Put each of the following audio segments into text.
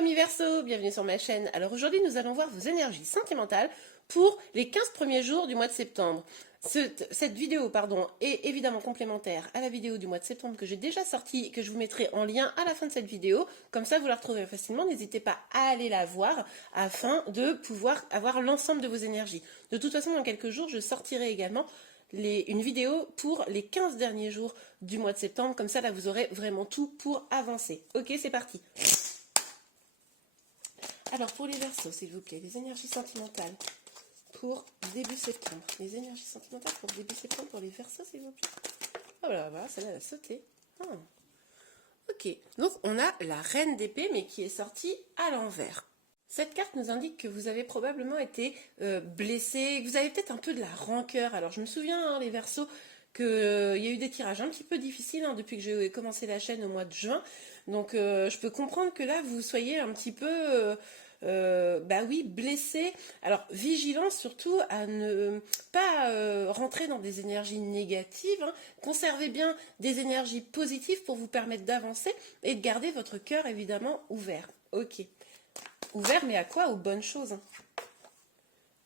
amis Verseau, bienvenue sur ma chaîne. Alors aujourd'hui nous allons voir vos énergies sentimentales pour les 15 premiers jours du mois de septembre. Cette vidéo est évidemment complémentaire à la vidéo du mois de septembre que j'ai déjà sortie et que je vous mettrai en lien à la fin de cette vidéo. Comme ça vous la retrouverez facilement, n'hésitez pas à aller la voir afin de pouvoir avoir l'ensemble de vos énergies. De toute façon dans quelques jours je sortirai également une vidéo pour les 15 derniers jours du mois de septembre. Comme ça là vous aurez vraiment tout pour avancer. Ok, c'est parti. Alors pour les Verseaux, s'il vous plaît, les énergies sentimentales pour début septembre. Les énergies sentimentales pour début septembre pour les Verseaux, s'il vous plaît. Oh là là, celle-là elle a sauté. Oh. Ok, donc on a la reine d'épée, mais qui est sortie à l'envers. Cette carte nous indique que vous avez probablement été blessé, que vous avez peut-être un peu de la rancœur. Alors je me souviens, les Verseaux, qu'il y a eu des tirages un petit peu difficiles depuis que j'ai commencé la chaîne au mois de juin. Donc je peux comprendre que là vous soyez un petit peu blessé. Alors vigilant surtout à ne pas rentrer dans des énergies négatives. Conservez bien des énergies positives pour vous permettre d'avancer et de garder votre cœur évidemment ouvert. Ok. Ouvert mais à quoi? Aux bonnes choses.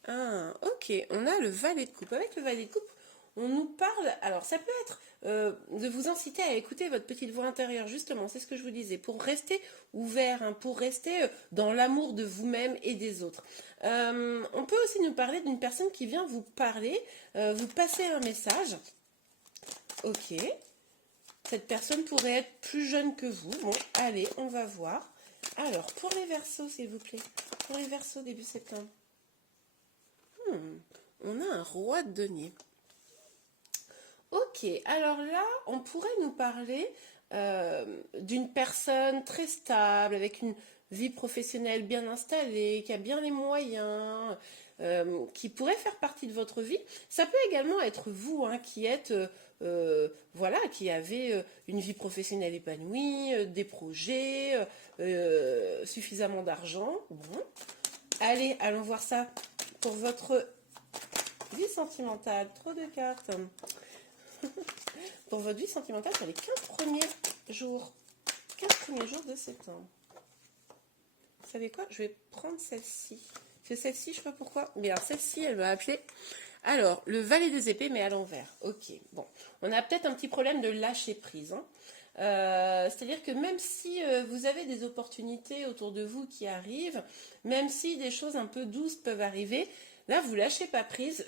Ah, ok, on a le valet de coupe. Avec le valet de coupe, on nous parle, alors ça peut être de vous inciter à écouter votre petite voix intérieure, justement, c'est ce que je vous disais, pour rester ouvert, pour rester dans l'amour de vous-même et des autres. On peut aussi nous parler d'une personne qui vient vous parler, vous passer un message. Ok, cette personne pourrait être plus jeune que vous. Bon, allez, on va voir. Alors, pour les Verseaux, s'il vous plaît, pour les Verseaux début septembre. On a un roi de denier. Ok, alors là, on pourrait nous parler d'une personne très stable, avec une vie professionnelle bien installée, qui a bien les moyens, qui pourrait faire partie de votre vie. Ça peut également être vous qui êtes, qui avez une vie professionnelle épanouie, des projets, suffisamment d'argent. Bon. Allez, allons voir ça pour votre vie sentimentale. Trop de cartes. Pour votre vie sentimentale, sur les 15 premiers jours. 15 premiers jours de septembre. Vous savez quoi? Je vais prendre celle-ci. C'est celle-ci, je sais pas pourquoi. Mais alors, celle-ci, elle m'a appelé. Alors, le valet des épées, mais à l'envers. Ok, bon. On a peut-être un petit problème de lâcher prise. C'est-à-dire que même si vous avez des opportunités autour de vous qui arrivent, même si des choses un peu douces peuvent arriver, là, vous lâchez pas prise.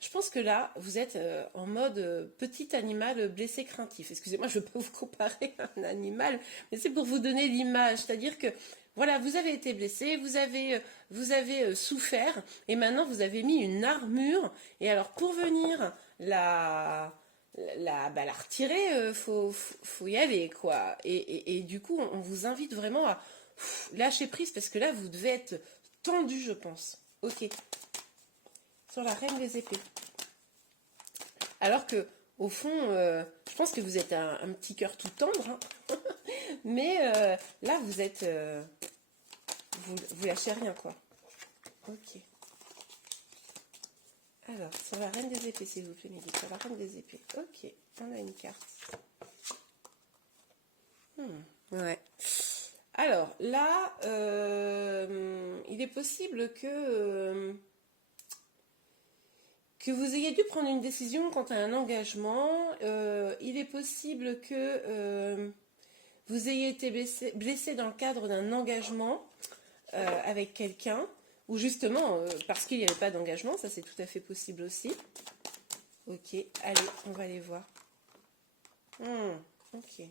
Je pense que là, vous êtes en mode petit animal blessé craintif. Excusez-moi, je ne veux pas vous comparer à un animal, mais c'est pour vous donner l'image. C'est-à-dire que, voilà, vous avez été blessé, vous avez souffert, et maintenant vous avez mis une armure. Et alors, pour venir la retirer, faut y aller, quoi. Et du coup, on vous invite vraiment à lâcher prise, parce que là, vous devez être tendu, je pense. Ok. Sur la reine des épées. Alors que, au fond, je pense que vous êtes un petit cœur tout tendre, mais là, vous êtes... vous lâchez rien, quoi. Ok. Alors, sur la reine des épées, s'il vous plaît, Mélanie, sur la reine des épées. Ok, on a une carte. Ouais. Alors, là, il est possible que vous ayez dû prendre une décision quant à un engagement. Il est possible que vous ayez été blessé dans le cadre d'un engagement avec quelqu'un, ou justement parce qu'il n'y avait pas d'engagement, ça c'est tout à fait possible aussi. Ok, allez, on va aller voir. Ok.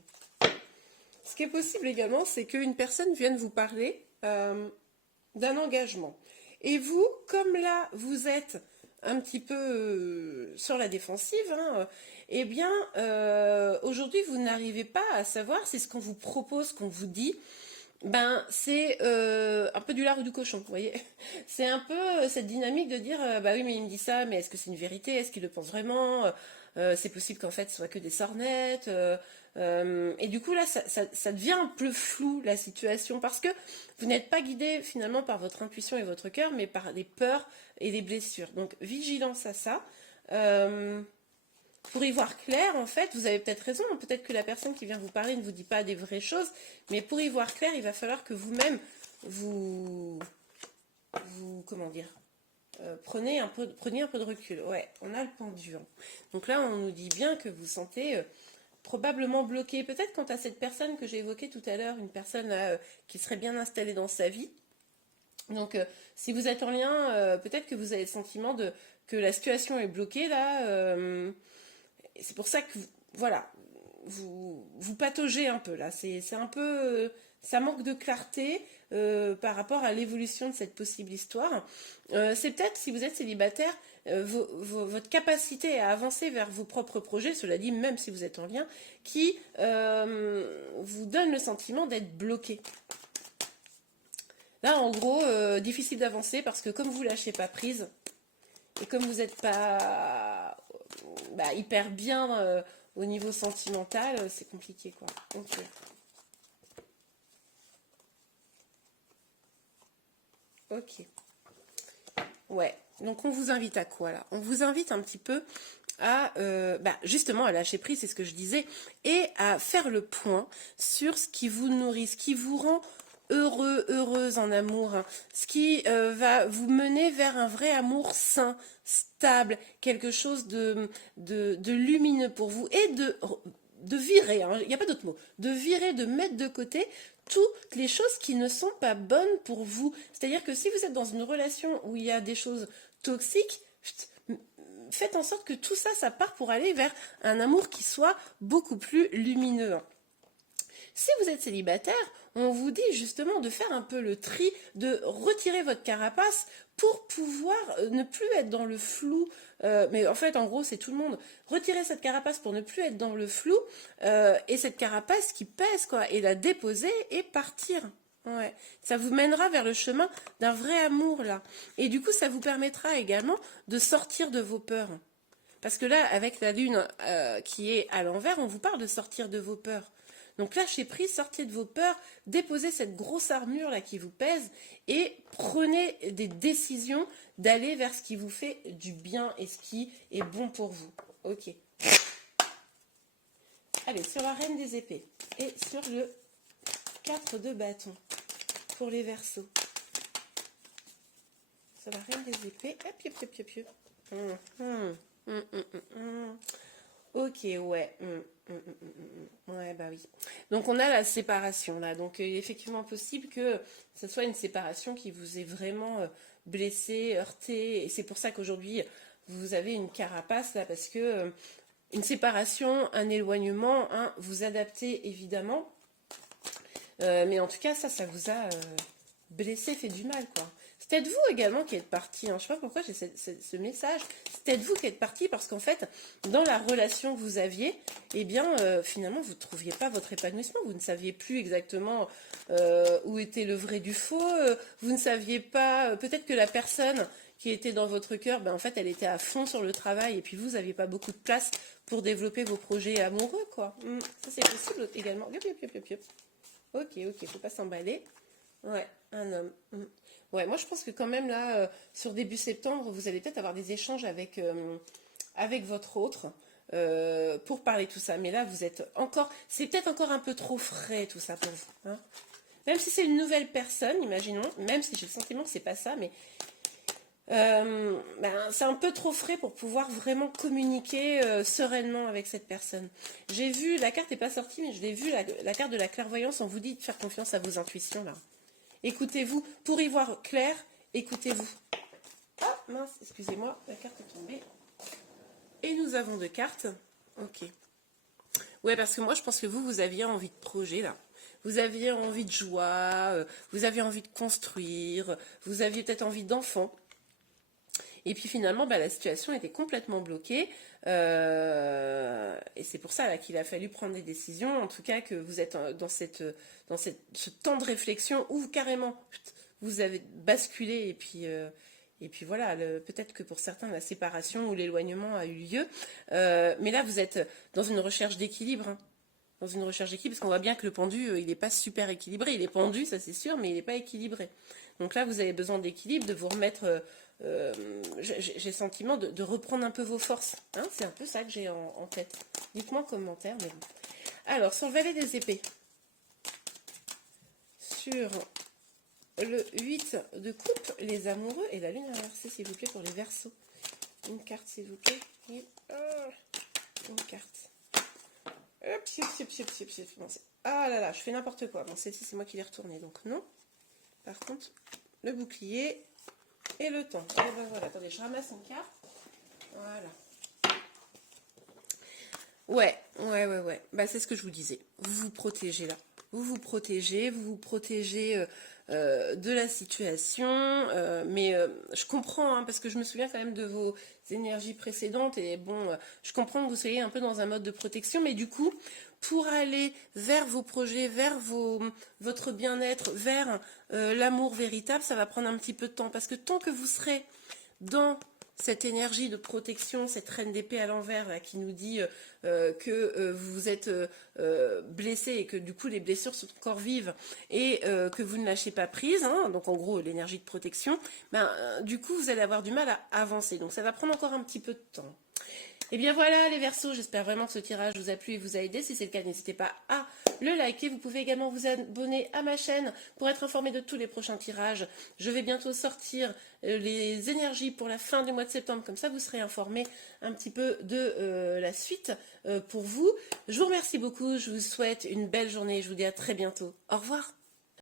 Ce qui est possible également, c'est qu'une personne vienne vous parler d'un engagement. Et vous, comme là, vous êtes un petit peu sur la défensive, eh bien, aujourd'hui, vous n'arrivez pas à savoir si ce qu'on vous propose, qu'on vous dit, c'est un peu du lard ou du cochon, vous voyez. C'est un peu cette dynamique de dire, bah oui, mais il me dit ça, mais est-ce que c'est une vérité? Est-ce qu'il le pense vraiment? C'est possible qu'en fait, ce soit que des sornettes. Et du coup, là, ça devient un peu flou, la situation, parce que vous n'êtes pas guidé, finalement, par votre intuition et votre cœur, mais par les peurs et les blessures. Donc, vigilance à ça. pour y voir clair, en fait, vous avez peut-être raison, peut-être que la personne qui vient vous parler ne vous dit pas des vraies choses, mais pour y voir clair, il va falloir que vous-même, comment dire, preniez un peu de recul. Ouais, on a le pendu. Hein. Donc là, on nous dit bien que vous sentez probablement bloqué. Peut-être quant à cette personne que j'ai évoquée tout à l'heure, une personne qui serait bien installée dans sa vie. Donc, si vous êtes en lien, peut-être que vous avez le sentiment que la situation est bloquée là. C'est pour ça que, voilà, vous pataugez un peu là. C'est un peu, ça manque de clarté par rapport à l'évolution de cette possible histoire. C'est peut-être, si vous êtes célibataire, votre capacité à avancer vers vos propres projets, cela dit, même si vous êtes en lien, qui vous donne le sentiment d'être bloqué. Là, en gros, difficile d'avancer parce que comme vous lâchez pas prise, et comme vous n'êtes pas hyper bien au niveau sentimental, c'est compliqué, quoi. Ok. Ok. Ouais. Donc, on vous invite à quoi, là? On vous invite un petit peu à, justement, à lâcher prise, c'est ce que je disais, et à faire le point sur ce qui vous nourrit, ce qui vous rend heureux, heureuse en amour, hein, ce qui va vous mener vers un vrai amour sain, stable, quelque chose de lumineux pour vous, et de virer, hein, il n'y a pas d'autre mot, de virer, de mettre de côté toutes les choses qui ne sont pas bonnes pour vous. C'est-à-dire que si vous êtes dans une relation où il y a des choses toxiques, faites en sorte que tout ça, ça part pour aller vers un amour qui soit beaucoup plus lumineux. Si vous êtes célibataire, on vous dit justement de faire un peu le tri, de retirer votre carapace pour pouvoir ne plus être dans le flou. Mais en fait, en gros, c'est tout le monde. Retirer cette carapace pour ne plus être dans le flou et cette carapace qui pèse, quoi, et la déposer et partir. Ouais. Ça vous mènera vers le chemin d'un vrai amour, là. Et du coup, ça vous permettra également de sortir de vos peurs. Parce que là, avec la lune qui est à l'envers, on vous parle de sortir de vos peurs. Donc lâchez prise, sortez de vos peurs, déposez cette grosse armure là qui vous pèse et prenez des décisions d'aller vers ce qui vous fait du bien et ce qui est bon pour vous. Ok. Allez, sur la reine des épées et sur le 4 de bâton pour les Verseaux. Sur la reine des épées, Ok, ouais. Ouais, bah oui. Donc on a la séparation là. Donc il est effectivement possible que ce soit une séparation qui vous ait vraiment blessé, heurté. Et c'est pour ça qu'aujourd'hui vous avez une carapace là, parce que une séparation, un éloignement, vous adaptez évidemment. Mais en tout cas, ça vous a blessé, fait du mal, quoi. C'est peut-être vous également qui êtes parti. Hein. Je ne sais pas pourquoi j'ai ce message. C'est peut-être vous qui êtes parti parce qu'en fait, dans la relation que vous aviez, eh bien, finalement, vous ne trouviez pas votre épanouissement. Vous ne saviez plus exactement où était le vrai du faux. Vous ne saviez pas. Peut-être que la personne qui était dans votre cœur, en fait, elle était à fond sur le travail et puis vous n'aviez pas beaucoup de place pour développer vos projets amoureux, quoi. Ça, c'est possible également. Ok, faut pas s'emballer. Ouais, un homme. Ouais, moi je pense que quand même là, sur début septembre, vous allez peut-être avoir des échanges avec votre autre pour parler de tout ça. Mais là, vous êtes encore, c'est peut-être encore un peu trop frais tout ça pour vous. Hein. Même si c'est une nouvelle personne, imaginons, même si j'ai le sentiment que c'est pas ça, mais c'est un peu trop frais pour pouvoir vraiment communiquer sereinement avec cette personne. J'ai vu, la carte n'est pas sortie, mais je l'ai vu, la carte de la clairvoyance, on vous dit de faire confiance à vos intuitions là. Écoutez-vous, pour y voir clair, écoutez-vous. Ah mince, excusez-moi, la carte est tombée. Et nous avons 2 cartes. Ok. Ouais, parce que moi je pense que vous aviez envie de projet là. Vous aviez envie de joie, vous aviez envie de construire, vous aviez peut-être envie d'enfant. Et puis finalement, la situation était complètement bloquée. Et c'est pour ça là, qu'il a fallu prendre des décisions. En tout cas, que vous êtes dans ce temps de réflexion où carrément vous avez basculé. Et puis voilà, peut-être que pour certains, la séparation ou l'éloignement a eu lieu. Mais là, vous êtes dans une recherche d'équilibre. Hein. Dans une recherche d'équilibre, parce qu'on voit bien que le pendu, il n'est pas super équilibré. Il est pendu, ça c'est sûr, mais il n'est pas équilibré. Donc là, vous avez besoin d'équilibre, de vous remettre j'ai le sentiment de reprendre un peu vos forces. Hein, c'est un peu ça que j'ai en tête. Dites-moi en commentaire. Mais bon. Alors, sur le valet des épées, sur le 8 de coupe, les amoureux et la lune inversée, s'il vous plaît, pour les Verseaux. Une carte, s'il vous plaît. Et, une carte. Hop, non, ah là là, je fais n'importe quoi. Bon, celle-ci, c'est moi qui l'ai retournée, donc non. Par contre, le bouclier et le temps. Et ben voilà, attendez, je ramasse une carte. Voilà. Ouais. Bah, c'est ce que je vous disais. Vous vous protégez là. Vous vous protégez de la situation. Mais je comprends, hein, parce que je me souviens quand même de vos énergies précédentes. Et bon, je comprends que vous soyez un peu dans un mode de protection. Mais du coup, pour aller vers vos projets, vers votre bien-être, vers l'amour véritable, ça va prendre un petit peu de temps. Parce que tant que vous serez dans cette énergie de protection, cette reine d'épée à l'envers là, qui nous dit que vous êtes blessé et que du coup les blessures sont encore vives et que vous ne lâchez pas prise, hein, donc en gros l'énergie de protection, ben, du coup vous allez avoir du mal à avancer. Donc ça va prendre encore un petit peu de temps. Et bien voilà les Verseaux, j'espère vraiment que ce tirage vous a plu et vous a aidé. Si c'est le cas, n'hésitez pas à le liker. Vous pouvez également vous abonner à ma chaîne pour être informé de tous les prochains tirages. Je vais bientôt sortir les énergies pour la fin du mois de septembre. Comme ça, vous serez informé un petit peu de la suite pour vous. Je vous remercie beaucoup. Je vous souhaite une belle journée. Je vous dis à très bientôt. Au revoir.